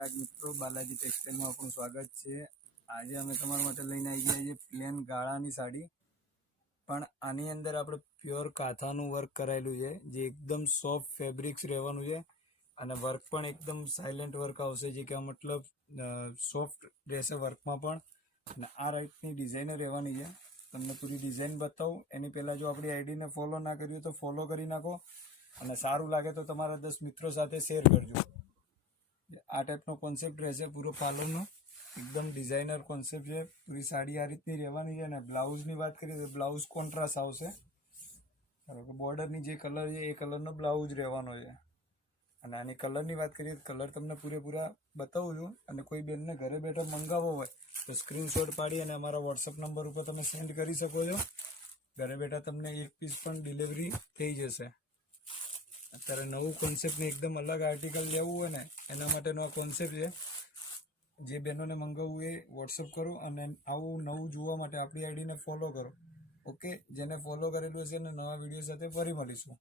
મિત્રો બાલાજી ટેક્સટાઇલમાં આપણું સ્વાગત છે। આજે અમે તમારા માટે લઈને આવી ગયા છીએ પ્લેન ગાળાની સાડી, પણ આની અંદર આપણે પ્યોર કાથાનું વર્ક કરાયેલું છે, જે એકદમ સોફ્ટ ફેબ્રિક્સ રહેવાનું છે અને વર્ક પણ એકદમ સાયલેન્ટ વર્ક આવશે, જે કે મતલબ સોફ્ટ રહેશે વર્કમાં પણ। અને આ રીતની ડિઝાઇન રહેવાની છે। તમને પૂરી ડિઝાઇન બતાવું એની પહેલાં જો આપણી આઈડીને ફોલો ના કર્યું તો ફોલો કરી નાખો, અને સારું લાગે તો તમારા 10 મિત્રો સાથે શેર કરજો। આ ટાઈપનો કોન્સેપ્ટ રહેશે પૂરો પાર્લરનો, એકદમ ડિઝાઇનર કોન્સેપ્ટ છે। પૂરી સાડી આ રીતની રહેવાની છે। અને બ્લાઉઝની વાત કરીએ તો બ્લાઉઝ કોન્ટ્રાસ્ટ આવશે, ધારો કે બોર્ડરની જે કલર છે એ કલરનો બ્લાઉઝ રહેવાનો છે। અને આની કલરની વાત કરીએ તો કલર તમને પૂરેપૂરા બતાવું છું, અને કોઈ બેનને ઘરે બેઠા મંગાવવો હોય તો સ્ક્રીનશોટ પાડી અને અમારા વોટ્સઅપ નંબર ઉપર તમે સેન્ડ કરી શકો છો। ઘરે બેઠા તમને 1 પીસ પણ ડિલિવરી થઈ જશે। અત્યારે નવું કોન્સેપ્ટને એકદમ અલગ આર્ટિકલ લેવું હોય ને એના માટેનો આ કોન્સેપ્ટ છે। જે બહેનોને મંગાવવું એ વોટ્સઅપ કરો, અને આવું નવું જોવા માટે આપણી આઈડીને ફોલો કરો। ઓકે, જેને ફોલો કરેલું હશે ને નવા વિડીયો સાથે ફરી મળીશું।